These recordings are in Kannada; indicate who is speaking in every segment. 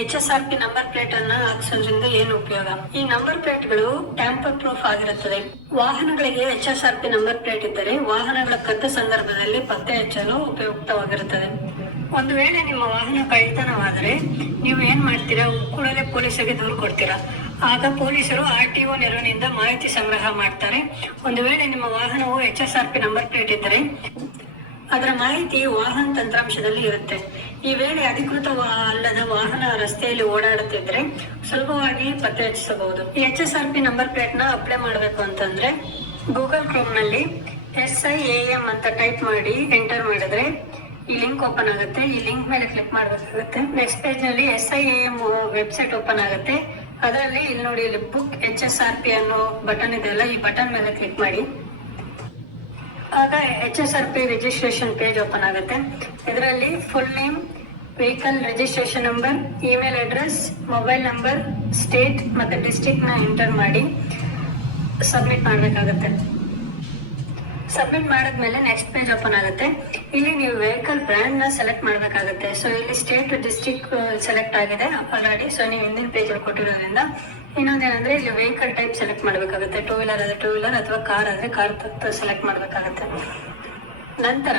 Speaker 1: H S R P number plate ಅನ್ನ ಹಾಕ್ಸೋದ್ರಿಂದ ಏನು ಉಪಯೋಗ? ಈ ನಂಬರ್ ಪ್ಲೇಟ್ಗಳು ಟ್ಯಾಂಪರ್ ಪ್ರೂಫ್ ಆಗಿರುತ್ತದೆ. ವಾಹನಗಳಿಗೆ H S R P number plate ಇದ್ದರೆ ವಾಹನಗಳ ಕದ್ದ ಸಂದರ್ಭದಲ್ಲಿ ಪತ್ತೆ ಹಚ್ಚಲು ಉಪಯುಕ್ತವಾಗಿರುತ್ತದೆ. ಒಂದು ವೇಳೆ ನಿಮ್ಮ ವಾಹನ ಕಳ್ತನವಾದರೆ ನೀವು ಏನ್ ಮಾಡ್ತೀರಾ? ಕೂಡಲೇ ಪೊಲೀಸರಿಗೆ ದೂರು ಕೊಡ್ತೀರಾ? ಆಗ ಪೊಲೀಸರು ಆರ್ ಟಿ ಒ ನೆರವಿನಿಂದ ಮಾಹಿತಿ ಸಂಗ್ರಹ ಮಾಡ್ತಾರೆ. ಒಂದು ವೇಳೆ ನಿಮ್ಮ ವಾಹನವು H S R P number plate ಇದ್ದರೆ ಅದರ ಮಾಹಿತಿ ವಾಹನ ತಂತ್ರಾಂಶದಲ್ಲಿ ಇರುತ್ತೆ. ಈ ವೇಳೆ ಅಧಿಕೃತ ಅಲ್ಲದ ವಾಹನ ರಸ್ತೆಯಲ್ಲಿ ಓಡಾಡುತ್ತಿದ್ರೆ ಸುಲಭವಾಗಿ ಪತ್ತೆ ಹಚ್ಚಿಸಬಹುದು H S R P number ಪ್ಲೇಟ್ನ apply ಮಾಡಬೇಕು ಅಂತಂದ್ರೆ ಗೂಗಲ್ ಕ್ರೋಮ್ನಲ್ಲಿ ಎಸ್ ಐ ಎ ಎಂ ಅಂತ ಟೈಪ್ ಮಾಡಿ ಎಂಟರ್ ಮಾಡಿದ್ರೆ ಈ ಲಿಂಕ್ ಓಪನ್ ಆಗುತ್ತೆ. ಈ ಲಿಂಕ್ ಮೇಲೆ ಕ್ಲಿಕ್ ಮಾಡಬೇಕಾಗುತ್ತೆ. Next ಪೇಜ್ನಲ್ಲಿ S I A M website open ಆಗುತ್ತೆ. ಅದರಲ್ಲಿ ಇಲ್ಲಿ ನೋಡಿ ಇಲ್ಲಿ book H S R P ಅನ್ನೋ ಬಟನ್ ಇದೆಯಲ್ಲ ಈ ಬಟನ್ ಮೇಲೆ ಕ್ಲಿಕ್ ಮಾಡಿ. ಆಗ H S R P registration page open ಆಗುತ್ತೆ. ಇದರಲ್ಲಿ full name vehicle registration number email address mobile number state ಮತ್ತೆ ಡಿಸ್ಟಿಕ್ನ ಎಂಟರ್ ಮಾಡಿ ಸಬ್ಮಿಟ್ ಮಾಡಬೇಕಾಗುತ್ತೆ. ಸಬ್ಮಿಟ್ ಮಾಡಿದ್ಮೇಲೆ ನೆಕ್ಸ್ಟ್ ಪೇಜ್ ಓಪನ್ ಆಗುತ್ತೆ. ಇಲ್ಲಿ ನೀವು ವೆಹಿಕಲ್ ಬ್ರ್ಯಾಂಡ್ನ ಸೆಲೆಕ್ಟ್ ಮಾಡಬೇಕಾಗುತ್ತೆ. ಸೊ ಇಲ್ಲಿ ಸ್ಟೇಟ್ ಡಿಸ್ಟಿಕ್ ಸೆಲೆಕ್ಟ್ ಆಗಿದೆ ಆಲ್ರೆಡಿ ಸೊ ನೀವು ಹಿಂದಿನ ಪೇಜಲ್ಲಿ ಕೊಟ್ಟಿರೋದ್ರಿಂದ ಇನ್ನೊಂದೇನಂದ್ರೆ ಇಲ್ಲಿ ವೆಹಿಕಲ್ ಟೈಪ್ ಸೆಲೆಕ್ಟ್ ಮಾಡಬೇಕಾಗುತ್ತೆ. ಟೂ ವೀಲರ್ ಆದ್ರೆ ಟೂ ವೀಲರ್ ಅಥವಾ ಕಾರ್ ಆದ್ರೆ ಕಾರ್ ಸೆಲೆಕ್ಟ್ ಮಾಡಬೇಕಾಗುತ್ತೆ. ನಂತರ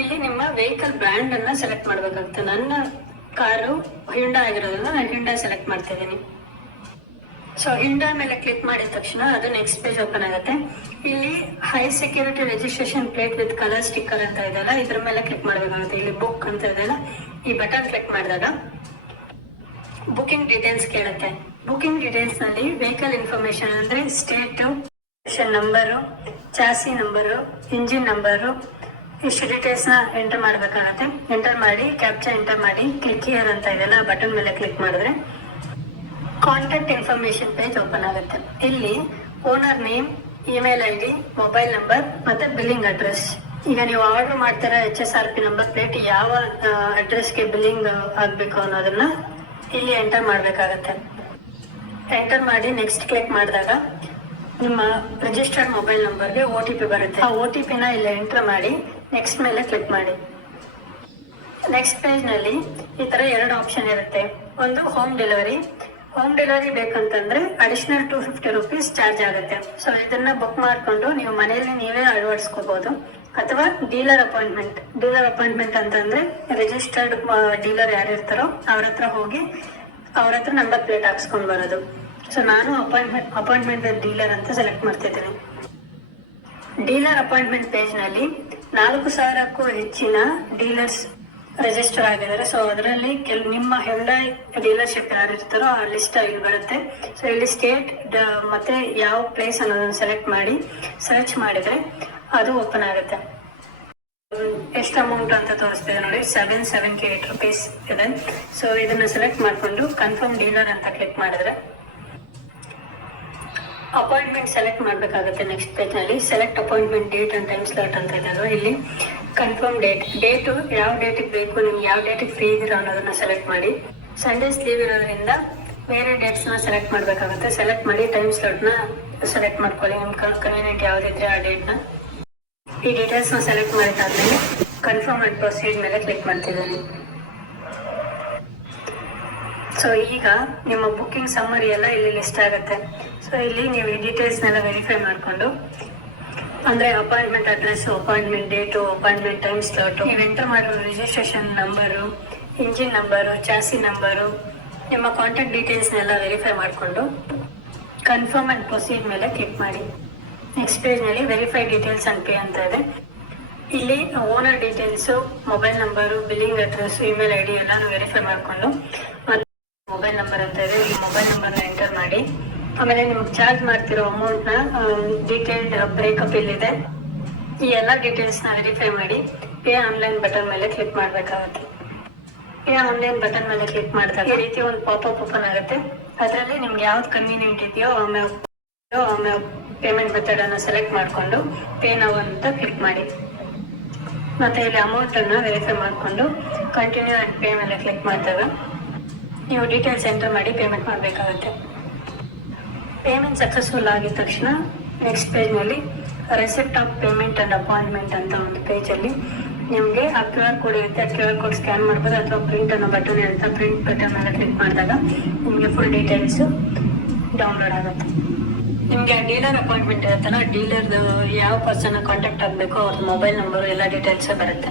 Speaker 1: ಇಲ್ಲಿ ನಿಮ್ಮ ವೆಹಿಕಲ್ ಬ್ರ್ಯಾಂಡ್ ಅನ್ನ ಸೆಲೆಕ್ಟ್ ಮಾಡಬೇಕಾಗುತ್ತೆ. ನನ್ನ ಕಾರು ಹಿಂಡಾ ಆಗಿರೋದ್ರಿಂದ ನಾನು ಹಿಂಡಾ ಸೆಲೆಕ್ಟ್ ಮಾಡ್ತಾ ಇದ್ದೀನಿ. ಸೊ ಹಿಂಡಾ ಮೇಲೆ ಕ್ಲಿಕ್ ಮಾಡಿದ ತಕ್ಷಣ ಅದು ನೆಕ್ಸ್ಟ್ ಪೇಜ್ ಓಪನ್ ಆಗುತ್ತೆ. ಇಲ್ಲಿ high security registration plate with colour sticker ಅಂತ ಇದೆಯಲ್ಲ ಇದ್ರ ಮೇಲೆ ಕ್ಲಿಕ್ ಮಾಡಬೇಕಾಗುತ್ತೆ. ಇಲ್ಲಿ ಬುಕ್ ಅಂತ ಇದೆಯಲ್ಲ ಈ ಬಟನ್ ಕ್ಲಿಕ್ ಮಾಡಿದಾಗ ಬುಕಿಂಗ್ ಡೀಟೇಲ್ಸ್ ಕೇಳುತ್ತೆ. ಬುಕಿಂಗ್ ಡೀಟೇಲ್ಸ್ನಲ್ಲಿ ವೆಹಿಕಲ್ ಇನ್ಫಾರ್ಮೇಶನ್ ಅಂದ್ರೆ state number chassis number engine number ಇಷ್ಟು ಡೀಟೇಲ್ಸ್ನ ಎಂಟರ್ ಮಾಡಬೇಕಾಗತ್ತೆ. ಎಂಟರ್ ಮಾಡಿ ಕ್ಯಾಪ್ಚಾ ಎಂಟರ್ ಮಾಡಿ ಕ್ಲಿಕ್ ಹಿಯರ್ ಅಂತ ಇದೆಲ್ಲ ಬಟನ್ ಮೇಲೆ ಕ್ಲಿಕ್ ಮಾಡಿದ್ರೆ ಕಾಂಟ್ಯಾಕ್ಟ್ ಇನ್ಫಾರ್ಮೇಶನ್ ಪೇಜ್ ಓಪನ್ ಆಗುತ್ತೆ. ಇಲ್ಲಿ owner name email I D mobile number ಮತ್ತೆ ಬಿಲ್ಲಿಂಗ್ ಅಡ್ರೆಸ್ ಈಗ ನೀವು ಆರ್ಡರ್ ಮಾಡ್ತಾರ H S R P number plate ಯಾವ ಅಡ್ರೆಸ್ಗೆ ಬಿಲ್ಲಿಂಗ್ ಆಗಬೇಕು ಅನ್ನೋದನ್ನ ಇಲ್ಲಿ ಎಂಟರ್ ಮಾಡಬೇಕಾಗತ್ತೆ. ಎಂಟರ್ ಮಾಡಿ ನೆಕ್ಸ್ಟ್ ಕ್ಲಿಕ್ ಮಾಡಿದಾಗ ನಿಮ್ಮ ರಿಜಿಸ್ಟರ್ಡ್ ಮೊಬೈಲ್ ನಂಬರ್ಗೆ ಒ ಟಿ ಪಿ ಬರುತ್ತೆ. ಆ ಒ ಟಿ ಪಿನ ಇಲ್ಲಿ ಎಂಟರ್ ಮಾಡಿ ನೆಕ್ಸ್ಟ್ ಮೇಲೆ ಕ್ಲಿಕ್ ಮಾಡಿ. ನೆಕ್ಸ್ಟ್ ಪೇಜ್ನಲ್ಲಿ ಈ ತರ ಎರಡು ಆಪ್ಷನ್ ಇರುತ್ತೆ. ಒಂದು home delivery home delivery ಬೇಕಂತಂದ್ರೆ additional two fifty rupees charge ಆಗುತ್ತೆ. ಸೊ ಇದನ್ನ ಬುಕ್ ಮಾಡಿಕೊಂಡು ನೀವು ಮನೆಯಲ್ಲಿ ನೀವೇ ಅಳವಡಿಸ್ಕೋಬಹುದು ಅಥವಾ ಡೀಲರ್ ಅಪಾಯಿಂಟ್ಮೆಂಟ್ ಡೀಲರ್ ಅಪಾಯಿಂಟ್ಮೆಂಟ್ ಅಂತಂದ್ರೆ ರಿಜಿಸ್ಟರ್ಡ್ ಡೀಲರ್ ಯಾರಿರ್ತಾರೋ ಅವ್ರ ಹತ್ರ ಹೋಗಿ ಅವ್ರ ಹತ್ರ ನಂಬರ್ ಪ್ಲೇಟ್ ಹಾಕ್ಸ್ಕೊಂಡ್ ಬರೋದು. ಸೊ ನಾನು ಅಪಾಯಿಂಟ್ಮೆಂಟ್ ಅಪಾಯಿಂಟ್ಮೆಂಟ್ ಡೀಲರ್ ಅಂತ ಸೆಲೆಕ್ಟ್ ಮಾಡ್ತಿದ್ದೀನಿ. ಡೀಲರ್ ಅಪಾಯಿಂಟ್ಮೆಂಟ್ ಪೇಜ್ನಲ್ಲಿ ನಾಲ್ಕು ಸಾವಿರಕ್ಕೂ ಹೆಚ್ಚಿನ ಡೀಲರ್ಸ್ ರಿಜಿಸ್ಟರ್ ಆಗಿದ್ದಾರೆ. ಸೊ ಅದರಲ್ಲಿ ಕೆಲ, ನಿಮ್ಮ ಹೆಂಡೈ ಡೀಲರ್ಶಿಪ್ ಯಾರು ಇರ್ತಾರೋ ಆ ಲಿಸ್ಟ್ ಇಲ್ಲಿ ಬರುತ್ತೆ. ಸೊ ಇಲ್ಲಿ ಸ್ಟೇಟ್ ಮತ್ತೆ ಯಾವ ಪ್ಲೇಸ್ ಅನ್ನೋದನ್ನ ಸೆಲೆಕ್ಟ್ ಮಾಡಿ ಸರ್ಚ್ ಮಾಡಿದ್ರೆ ಅದು ಓಪನ್ ಆಗುತ್ತೆ. ಎಷ್ಟು ಅಮೌಂಟ್ ಅಂತ ತೋರಿಸ್ತಿದೆ ನೋಡಿ seven seven K eight rupees ಇದೆ. ಸೊ ಇದನ್ನ ಸೆಲೆಕ್ಟ್ ಮಾಡಿಕೊಂಡು ಕನ್ಫರ್ಮ್ ಡೀಲರ್ ಅಂತ ಕ್ಲಿಕ್ ಮಾಡಿದ್ರೆ ಅಪಾಯಿಂಟ್ಮೆಂಟ್ ಸೆಲೆಕ್ಟ್ ಮಾಡಬೇಕಾಗುತ್ತೆ next ಪೇಜ್ನಲ್ಲಿ select appointment date and time slot ಅಂತ ಇದೆ ಇಲ್ಲಿ. ಕನ್ಫರ್ಮ್ ಡೇಟ್ ಡೇಟು ಯಾವ ಡೇಟಿಗೆ ಬೇಕು ನಿಮ್ಗೆ ಯಾವ ಡೇಟಿಗೆ ಫ್ರೀ ಇದ್ದೀರಾ ಅನ್ನೋದನ್ನ ಸೆಲೆಕ್ಟ್ ಮಾಡಿ. ಸಂಡೇಸ್ ಲೀವ್ ಇರೋದ್ರಿಂದ ಬೇರೆ ಡೇಟ್ಸ್ನ ಸೆಲೆಕ್ಟ್ ಮಾಡಬೇಕಾಗುತ್ತೆ. ಸೆಲೆಕ್ಟ್ ಮಾಡಿ ಟೈಮ್ ಸ್ಲಾಟ್ನ ಸೆಲೆಕ್ಟ್ ಮಾಡ್ಕೊಳ್ಳಿ. ನಿಮ್ಮ ಕನ್ವೀನಿಯಂಟ್ ಯಾವ್ದಿದ್ರೆ ಆ ಡೇಟ್ನ. ಈ ಡೀಟೇಲ್ಸ್ನ ಸೆಲೆಕ್ಟ್ ಮಾಡಿದಾದ್ಮೇಲೆ ಕನ್ಫರ್ಮ್ ಅಂಡ್ ಪ್ರೊಸೀಡ್ ಮೇಲೆ ಕ್ಲಿಕ್ ಮಾಡ್ತಿದ್ದೀನಿ. ಸೊ ಈಗ ನಿಮ್ಮ ಬುಕ್ಕಿಂಗ್ ಸಮ್ಮರಿ ಎಲ್ಲ ಇಲ್ಲಿ ಲಿಸ್ಟ್ ಆಗುತ್ತೆ. ಸೊ ಇಲ್ಲಿ ನೀವು ಈ ಡೀಟೇಲ್ಸ್ನೆಲ್ಲ ವೆರಿಫೈ ಮಾಡಿಕೊಂಡು, ಅಂದ್ರೆ appointment address appointment date appointment time slot ನೀವು ಎಂಟರ್ ಮಾಡಿರೋ registration number engine number chassis number ನಿಮ್ಮ ಕಾಂಟ್ಯಾಕ್ಟ್ ಡೀಟೇಲ್ಸ್ನೆಲ್ಲ ವೆರಿಫೈ ಮಾಡಿಕೊಂಡು ಕನ್ಫರ್ಮ್ ಅಂಡ್ ಪ್ರೊಸೀಡ್ ಮೇಲೆ ಕ್ಲಿಕ್ ಮಾಡಿ. ನೆಕ್ಸ್ಟ್ ಪೇಜ್ನಲ್ಲಿ ವೆರಿಫೈ ಡೀಟೇಲ್ಸ್ ಅಂತ ಪೇ ಅಂತ ಇದೆ. ಇಲ್ಲಿ owner details mobile number billing address email I D ಎಲ್ಲಾನು ವೆರಿಫೈ ಮಾಡಿಕೊಂಡು ಮೊಬೈಲ್ ನಂಬರ್ ಅಂತ ಇದೆ. ಈ ಮೊಬೈಲ್ ನಂಬರ್ನ ಎಂಟರ್ ಮಾಡಿ. ಆಮೇಲೆ ನಿಮ್ಗೆ ಚಾರ್ಜ್ ಮಾಡ್ತಿರೋ ಅಮೌಂಟ್ನ ಡೀಟೇಲ್ಡ್ ಬ್ರೇಕಪ್ ಇಲ್ಲಿದೆ. ಈ ಎಲ್ಲ ಡೀಟೇಲ್ಸ್ನ ವೆರಿಫೈ ಮಾಡಿ. ಪೇ ಆನ್ಲೈನ್ ಬಟನ್ ಮೇಲೆ ಕ್ಲಿಕ್ ಮಾಡಬೇಕಾಗುತ್ತೆ. ಪೇ ಆನ್ಲೈನ್ ಬಟನ್ ಮೇಲೆ ಕ್ಲಿಕ್ ಮಾಡಿದಾಗ ಈ ರೀತಿ ಒಂದು ಅಪ್ ಓಪನ್ ಆಗುತ್ತೆ. ಅದರಲ್ಲಿ ನಿಮ್ಗೆ ಯಾವ್ದು ಕನ್ವೀನಿಯಂಟ್ ಇದೆಯೋ ಆಮೇಲೆ ಪೇಮೆಂಟ್ ಮೆಥಡ್ ಅನ್ನು ಸೆಲೆಕ್ಟ್ ಮಾಡಿಕೊಂಡು ಪೇ ನಾವು ಅಂತ ಕ್ಲಿಕ್ ಮಾಡಿ. ಮತ್ತೆ ಇಲ್ಲಿ ಅಮೌಂಟ್ ಅನ್ನು ವೆರಿಫೈ ಮಾಡಿಕೊಂಡು ಕಂಟಿನ್ಯೂ ಅಂಡ್ ಪೇ ಮೇಲೆ ಕ್ಲಿಕ್ ಮಾಡಿದಾಗ ನೀವು ಡೀಟೇಲ್ಸ್ ಎಂಟರ್ ಮಾಡಿ ಪೇಮೆಂಟ್ ಮಾಡಬೇಕಾಗುತ್ತೆ. ಪೇಮೆಂಟ್ ಸಕ್ಸಸ್ಫುಲ್ ಆಗಿದ ತಕ್ಷಣ next ಪೇಜ್ನಲ್ಲಿ receipt of payment and appointment ಅಂತ ಒಂದು ಪೇಜಲ್ಲಿ ನಿಮಗೆ ಆ ಕ್ಯೂ ಆರ್ ಕೋಡ್ ಇರುತ್ತೆ. ಕ್ಯೂ ಆರ್ ಕೋಡ್ ಸ್ಕ್ಯಾನ್ ಮಾಡ್ಬೋದು ಅಥವಾ ಪ್ರಿಂಟ್ ಅನ್ನೋ ಬಟನ್ ಇರುತ್ತೆ. ಪ್ರಿಂಟ್ ಬಟನ್ ಮೇಲೆ ಕ್ಲಿಕ್ ಮಾಡಿದಾಗ ನಿಮಗೆ ಫುಲ್ ಡೀಟೇಲ್ಸು ಡೌನ್ಲೋಡ್ ಆಗುತ್ತೆ. ನಿಮಗೆ ಡೀಲರ್ ಅಪಾಯಿಂಟ್ಮೆಂಟ್ ಇರುತ್ತಲ್ಲ ಡೀಲರ್ದು ಯಾವ ಪರ್ಸನ್ ಕಾಂಟ್ಯಾಕ್ಟ್ ಆಗಬೇಕು ಅವ್ರ ಮೊಬೈಲ್ ನಂಬರ್ ಎಲ್ಲ ಡೀಟೇಲ್ಸ್ ಬರುತ್ತೆ.